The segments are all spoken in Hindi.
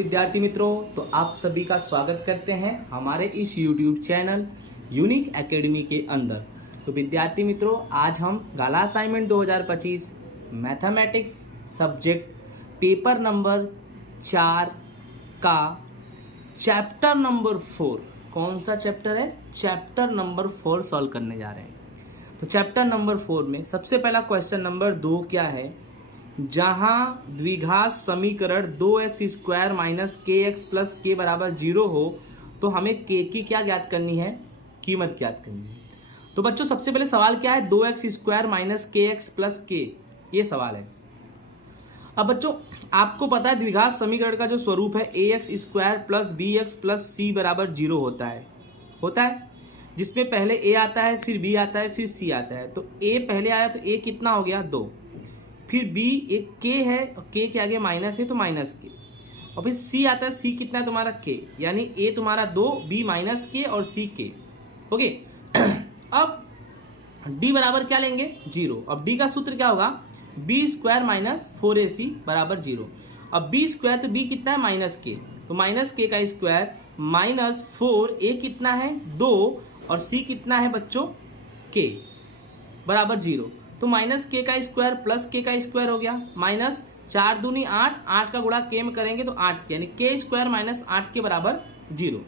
विद्यार्थी मित्रों, तो आप सभी का स्वागत करते हैं हमारे इस YouTube चैनल यूनिक एकेडमी के अंदर। तो विद्यार्थी मित्रों, आज हम Gala assignment 2025 mathematics subject paper number 4 का चैप्टर नंबर 4, कौन सा चैप्टर है? चैप्टर नंबर 4 सॉल्व करने जा रहे हैं। तो चैप्टर नंबर 4 में सबसे पहला क्वेश्चन नंबर 2 क्या है? जहां द्विघात समीकरण 2x² माइनस kx प्लस के बराबर 0 हो तो हमें k की क्या ज्ञात करनी है? कीमत ज्ञात करनी है। तो बच्चों सबसे पहले सवाल क्या है? 2x² माइनस kx प्लस के, ये सवाल है। अब बच्चों आपको पता है द्विघात समीकरण का जो स्वरूप है ax² plus bx plus c बराबर 0 होता है जिसमें पहले a आता है, फिर b आता है, फिर c आता है। तो a पहले आया तो a कितना हो गया? 2। फिर b एक k है और k के आगे माइनस है तो माइनस k, और फिर c आता है, c कितना है तुम्हारा k, यानी a तुम्हारा 2, b माइनस k और c k। ओके अब d बराबर क्या लेंगे? 0। अब d का सूत्र क्या होगा? b² माइनस 4ac बराबर 0। अब b² तो b कितना है? माइनस k, तो माइनस k का स्क्वायर माइनस 4, a कितना है? 2 और c कितना है बच्चों? k बराबर 0। तो माइनस के का स्क्वायर प्लस के का स्क्वायर हो गया, माइनस 4 दूनी 8, 8 का गुणा के में करेंगे तो 8 के, यानी के स्क्वायर माइनस 8 के बराबर 0।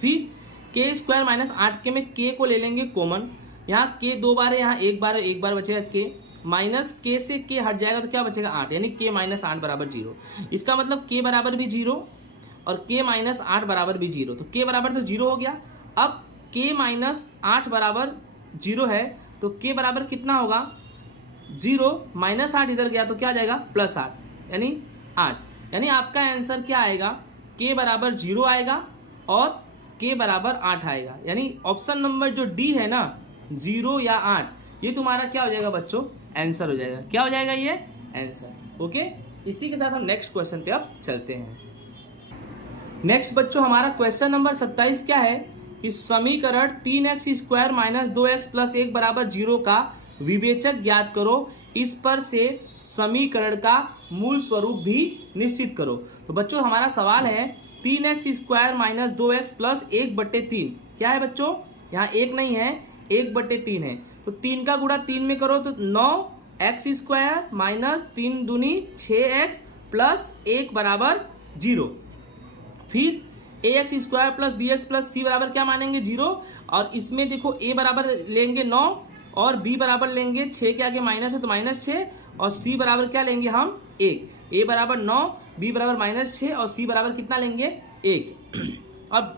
फिर के स्क्वायर माइनस 8 के में के को ले लेंगे कॉमन, यहाँ के 2 बार है, यहाँ 1 बार है, 1 बार बचेगा के, माइनस के से के हट जाएगा तो क्या बचेगा? 8, यानी के माइनस 8 बराबर 0। इसका मतलब के बराबर भी 0 और के माइनस 8 बराबर भी 0, तो के बराबर तो 0 हो गया। अब के माइनस 8 बराबर 0 है तो k बराबर कितना होगा? 0 माइनस 8 इधर गया तो क्या आ जाएगा? प्लस 8, यानी 8। यानी आपका आंसर क्या आएगा? k बराबर 0 आएगा और k बराबर 8 आएगा। यानी ऑप्शन नंबर जो डी है ना, 0 या 8, ये तुम्हारा क्या हो जाएगा बच्चों? आंसर हो जाएगा। क्या हो जाएगा ये? आंसर। ओके, इसी के साथ हम नेक्स्ट क्वेश्चन पे अब चलते हैं। नेक्स्ट बच्चों हमारा क्वेश्चन नंबर 27 क्या है कि समीकरण 3x² माइनस 2x प्लस 1 बराबर 0 का विवेचक ज्ञात करो, इस पर से समीकरण का मूल स्वरूप भी निश्चित करो। तो बच्चों हमारा सवाल है 3x² माइनस 2x प्लस 1/3, क्या है बच्चों? यहाँ 1 नहीं है, 1/3 है। तो 3 का गुणा 3 में करो तो 9x² माइनस 3 दूनी 6x प्लस 1 बराबर 0। फिर ax² plus bx plus c बराबर क्या मानेंगे? 0। और इसमें देखो a बराबर लेंगे 9 और b बराबर लेंगे 6 के आगे माइनस है तो माइनस 6, और c बराबर क्या लेंगे हम? 1। a बराबर 9, b बराबर माइनस 6 और c बराबर कितना लेंगे? 1। अब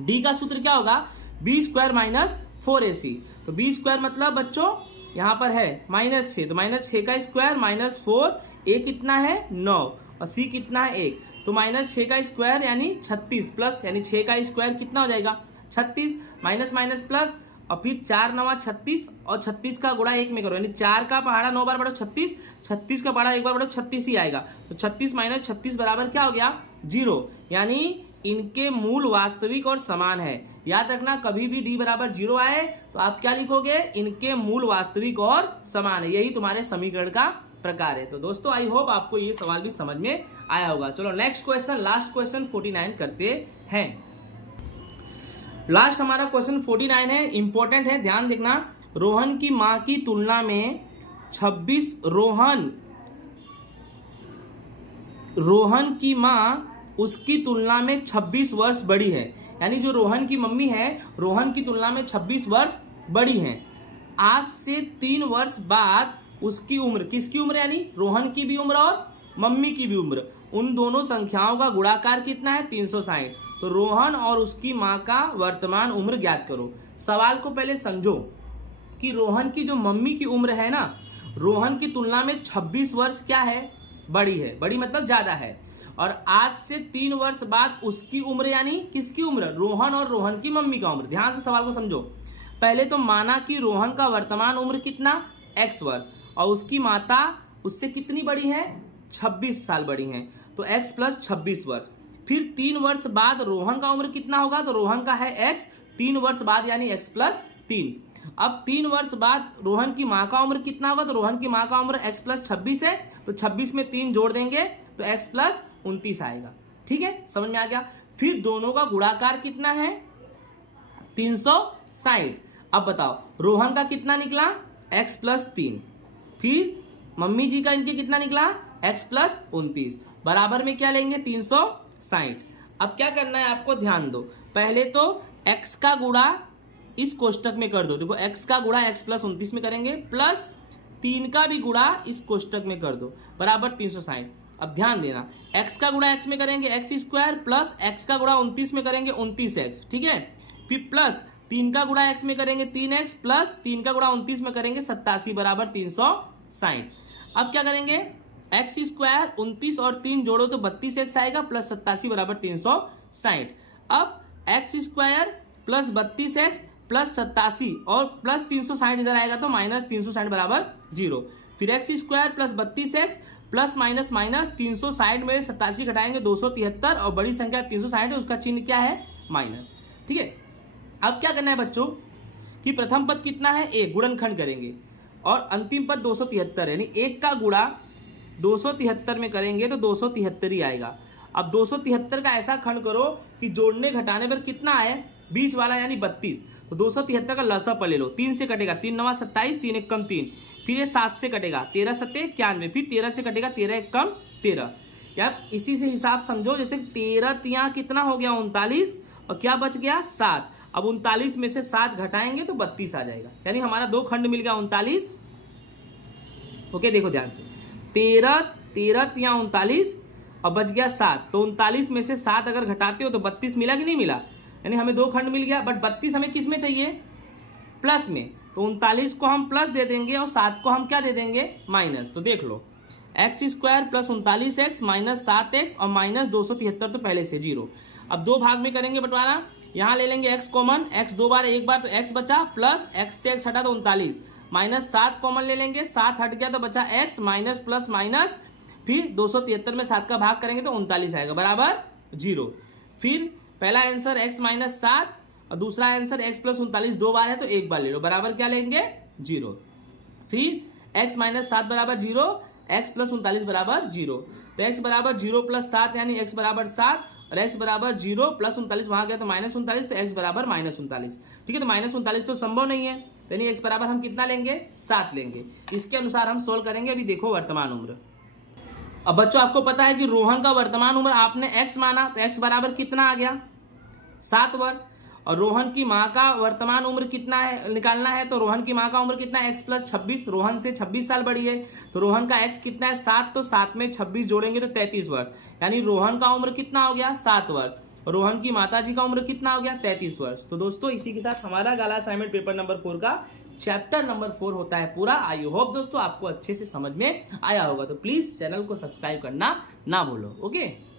d का सूत्र क्या होगा? b² minus 4ac। तो b² मतलब बच्चों यहाँ पर है माइनस 6, तो माइनस 6 का स्क्वायर माइनस 4, a कितना है? 9 और c कितना है? 1। तो माइनस 6 का स्क्वायर यानी 36 प्लस, यानी 6 का स्क्वायर कितना हो जाएगा? 36 माइनस माइनस प्लस, और फिर 4 9 36 और 36 का गुणा 1 में करो, यानी 4 का पहाड़ा 9 बार बढ़ो 36, 36 का पहाड़ा 1 बार बढ़ो 36 ही आएगा। तो 36 माइनस 36 बराबर क्या हो गया? 0। यानी इनके मूल वास्तविक और समान है। याद रखना कभी भी d बराबर 0 आए तो आप क्या लिखोगे? इनके मूल वास्तविक और समान है, यही तुम्हारे समीकरण का प्रकार है। तो दोस्तों आई होप आपको ये सवाल भी समझ में आया होगा। चलो नेक्स्ट क्वेश्चन, लास्ट क्वेश्चन 49 करते हैं। लास्ट हमारा क्वेश्चन 49 है, इंपॉर्टेंट है, ध्यान देखना। रोहन की मां की तुलना में 26 रोहन की मां उसकी तुलना में 26 वर्ष बड़ी है, यानी जो रोहन की मम्मी है रोहन की तुलना में 26 वर्ष बड़ी है। आज से 3 वर्ष बाद उसकी उम्र, किसकी उम्र? यानी रोहन की भी उम्र और मम्मी की भी उम्र, उन दोनों संख्याओं का गुणाकार कितना है? 360। तो रोहन और उसकी मां का वर्तमान उम्र ज्ञात करो। सवाल को पहले समझो कि रोहन की जो मम्मी की उम्र है ना, रोहन की तुलना में 26 वर्ष क्या है? बड़ी है। बड़ी मतलब ज्यादा है। और आज से 3 वर्ष बाद उसकी उम्र, यानी किसकी उम्र? रोहन और रोहन की मम्मी का उम्र। ध्यान से सवाल को समझो। पहले तो माना कि रोहन का वर्तमान उम्र कितना? x वर्ष, और उसकी माता उससे कितनी बड़ी है? 26 साल बड़ी है, तो x प्लस 26 वर्ष। फिर 3 वर्ष बाद रोहन का उम्र कितना होगा? तो रोहन का है x, 3 वर्ष बाद यानी x प्लस 3। अब 3 वर्ष बाद रोहन की माँ का उम्र कितना होगा? तो रोहन की माँ का उम्र x प्लस 26 है, तो 26 में 3 जोड़ देंगे तो x प्लस 29 आएगा। ठीक है, समझ में आ गया। फिर दोनों का गुणाकार कितना है 360। अब बताओ रोहन का कितना निकला x प्लस 3, फिर मम्मी जी का इनके कितना निकला x प्लस 29, बराबर में क्या लेंगे 360। अब क्या करना है आपको, ध्यान दो, पहले तो x का गुणा इस कोष्टक में कर दो। देखो x का गुणा x प्लस 29 में करेंगे, प्लस 3 का भी गुणा इस कोष्टक में कर दो, बराबर 360। अब ध्यान देना, x का गुणा x में करेंगे x स्क्वायर, प्लस x का गुणा 29 में करेंगे 29x, ठीक है। फिर प्लस 3 का गुणा x में करेंगे 3x, प्लस 3 का गुणा 29 में करेंगे 87, बराबर 360। अब क्या करेंगे, x स्क्वायर 29 और 3 जोड़ो तो 32x आएगा, प्लस 87 बराबर 360। अब x square plus 32x plus 87 और प्लस 360 इधर आएगा तो माइनस 360 बराबर 0। फिर x square plus 32x plus minus minus 360 में 87 घटाएंगे 273 और बड़ी संख्या 360 है, उसका चिन्ह क्या है माइनस। ठीक है, अब क्या करना है बच्चों कि प्रथम पद कितना है a, गुणनखंड करेंगे और अंतिम पद 273, यानी 1 का गुणा 273 में करेंगे तो 273 ही आएगा। अब 273 का ऐसा खंड करो कि जोड़ने घटाने पर कितना आए, बीच वाला यानी 32, तो 273 का लसाअ पर ले लो, 3 से कटेगा 3 9 27, 3 1 कम 3, फिर ये 7 से कटेगा 13 7 91, फिर 13 से कटेगा 13 1 कम 13। यार इसी से हिसाब समझो, जैसे 13 यहाँ कितना हो गया 39 और क्या बच गया 7। अब 39 में से 7 घटाएंगे तो 32 आ जाएगा, यानी हमारा दो खंड मिल गया 39। ओके देखो ध्यान से, 13 यहाँ 39 और बच गया 7, तो 39 में से 7 अगर घटाते हो तो 32 मिला कि नहीं मिला, यानी हमें दो खंड मिल गया। बट 32 हमें किस में चाहिए, प्लस में, तो 39 को हम प्लस दे देंगे और 7 को हम क्या दे देंगे माइनस। तो देख लो x square plus 39x minus 7x और माइनस 273 तो पहले से 0। अब दो भाग में करेंगे बंटवारा, यहाँ ले लेंगे x कॉमन, x दो बार एक बार तो x बचा, प्लस x से x हटा तो 39, माइनस 7 कॉमन ले लेंगे, 7 हट गया तो बचा x, माइनस प्लस माइनस, फिर 273 में 7 का भाग करेंगे तो 39 आएगा, बराबर 0। फिर पहला आंसर x माइनस 7 और दूसरा आंसर x प्लस 39, दो बार है तो एक बार ले लो, बराबर क्या लेंगे 0। फिर x माइनस 7 बराबर 0, x प्लस 39 बराबर 0, तो x बराबर 0 प्लस 7 यानी x बराबर 7 और x बराबर 0 प्लस 39 वहां गया तो माइनस 39, तो x बराबर माइनस 39। ठीक है, तो माइनस 39 तो संभव नहीं है, तो यानी x बराबर हम कितना लेंगे 7 लेंगे। इसके अनुसार हम सोल्व करेंगे। अभी देखो वर्तमान उम्र, अब बच्चों आपको पता है कि रोहन का वर्तमान उम्र आपने x माना तो x बराबर कितना आ गया 7 वर्ष, और रोहन की माँ का वर्तमान उम्र कितना है निकालना है, तो रोहन की माँ का उम्र कितना है x प्लस 26, रोहन से 26 साल बड़ी है, तो रोहन का x कितना है 7, तो 7 में 26 जोड़ेंगे तो 33 वर्ष, यानी रोहन का उम्र कितना हो गया 7 वर्ष, और रोहन की माता जी का उम्र कितना हो गया 33 वर्ष। तो दोस्तों इसी के साथ हमारा गाला असाइनमेंट पेपर नंबर 4 का चैप्टर नंबर 4 होता है पूरा। आई होप दोस्तों आपको अच्छे से समझ में आया होगा, तो प्लीज चैनल को सब्सक्राइब करना ना भूलो। ओके।